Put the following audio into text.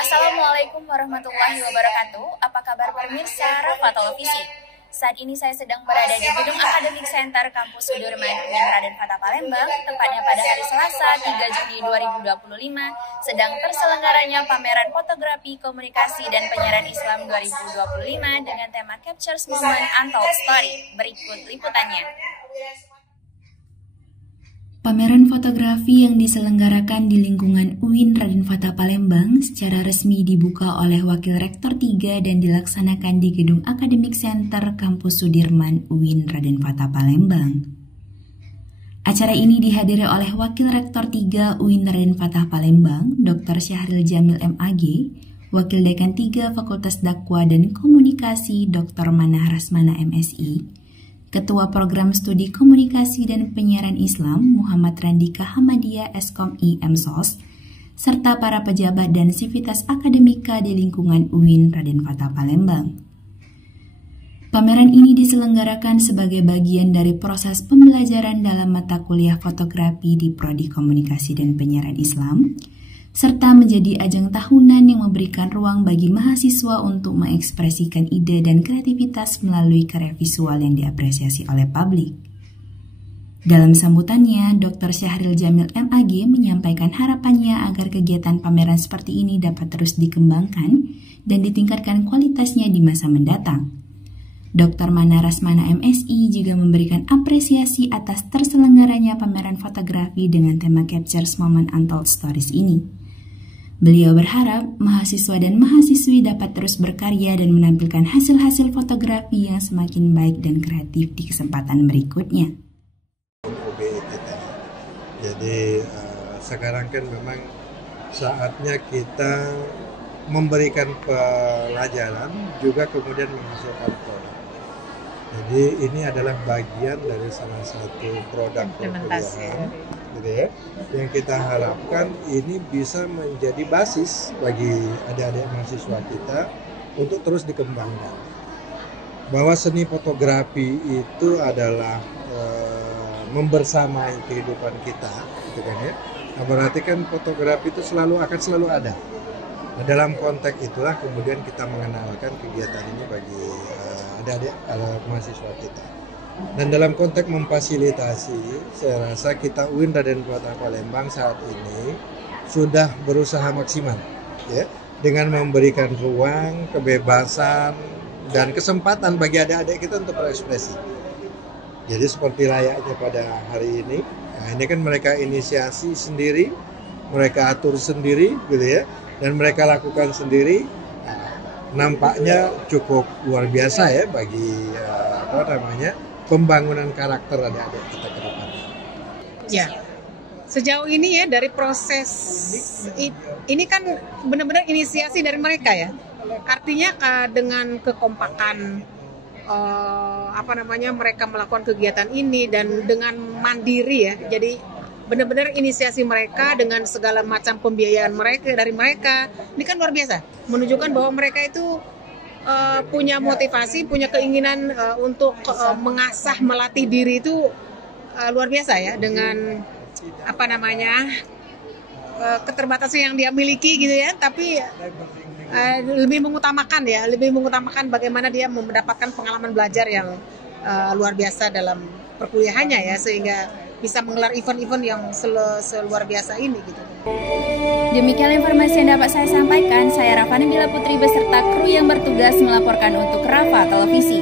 Assalamualaikum warahmatullahi wabarakatuh. Apa kabar pemirsa Rafa Televisi? Saat ini saya sedang berada di Gedung Akademik Center Kampus Sudirman UIN Raden Fatah Palembang, tepatnya pada hari Selasa 3 Juni 2025, sedang terselenggaranya pameran fotografi, komunikasi, dan penyiaran Islam 2025 dengan tema Captures Moment Untold Story. Berikut liputannya. Pameran fotografi yang diselenggarakan di lingkungan UIN Raden Fatah Palembang secara resmi dibuka oleh Wakil Rektor 3 dan dilaksanakan di Gedung Akademik Center Kampus Sudirman UIN Raden Fatah Palembang. Acara ini dihadiri oleh Wakil Rektor 3 UIN Raden Fatah Palembang, Dr. Syahril Jamil MAG, Wakil Dekan 3 Fakultas Dakwah dan Komunikasi Dr. Manah Rasmana MSI, Ketua Program Studi Komunikasi dan Penyiaran Islam Muhammad Randika Hamadiyah Eskom-I MSOS, serta para pejabat dan sivitas akademika di lingkungan UIN Raden Fatah Palembang. Pameran ini diselenggarakan sebagai bagian dari proses pembelajaran dalam mata kuliah fotografi di Prodi Komunikasi dan Penyiaran Islam, serta menjadi ajang tahunan yang memberikan ruang bagi mahasiswa untuk mengekspresikan ide dan kreativitas melalui karya visual yang diapresiasi oleh publik. Dalam sambutannya, Dr. Syahril Jamil MAG menyampaikan harapannya agar kegiatan pameran seperti ini dapat terus dikembangkan dan ditingkatkan kualitasnya di masa mendatang. Dr. Manah Rasmana MSI juga memberikan apresiasi atas terselenggaranya pameran fotografi dengan tema Captures Moment Untold Stories ini. Beliau berharap mahasiswa dan mahasiswi dapat terus berkarya dan menampilkan hasil-hasil fotografi yang semakin baik dan kreatif di kesempatan berikutnya. Jadi sekarang kan memang saatnya kita memberikan pelajaran juga kemudian menghasilkan produk. Jadi ini adalah bagian dari salah satu produk perkuliahan, gitu ya, yang kita harapkan ini bisa menjadi basis bagi adik-adik mahasiswa kita untuk terus dikembangkan. Bahwa seni fotografi itu adalah membersamai kehidupan kita, gitu kan ya. Nah, berarti kan fotografi itu akan selalu ada. Nah, dalam konteks itulah kemudian kita mengenalkan kegiatan ini bagi adik-adik mahasiswa kita. Dan dalam konteks memfasilitasi, saya rasa kita UIN Raden Fatah Palembang saat ini sudah berusaha maksimal, ya, dengan memberikan ruang, kebebasan, dan kesempatan bagi adik-adik kita untuk berekspresi. Jadi seperti layaknya pada hari ini, nah ini kan mereka inisiasi sendiri, mereka atur sendiri, gitu ya, dan mereka lakukan sendiri. Nampaknya cukup luar biasa ya bagi pembangunan karakter adik-adik kita ke depan. Ya, sejauh ini ya dari proses ini kan benar-benar inisiasi dari mereka ya. Artinya dengan kekompakan mereka melakukan kegiatan ini dan dengan mandiri ya. Jadi benar-benar inisiasi mereka dengan segala macam pembiayaan dari mereka. Ini kan luar biasa, menunjukkan bahwa mereka itu punya motivasi, punya keinginan untuk mengasah, melatih diri itu luar biasa ya, dengan keterbatasan yang dia miliki gitu ya, tapi lebih mengutamakan bagaimana dia mendapatkan pengalaman belajar yang luar biasa dalam perkuliahannya ya, sehingga bisa menggelar event-event yang seluar biasa ini gitu. Demikian informasi yang dapat saya sampaikan. Saya Rafa Nabila Putri beserta kru yang bertugas melaporkan untuk Rafa Televisi.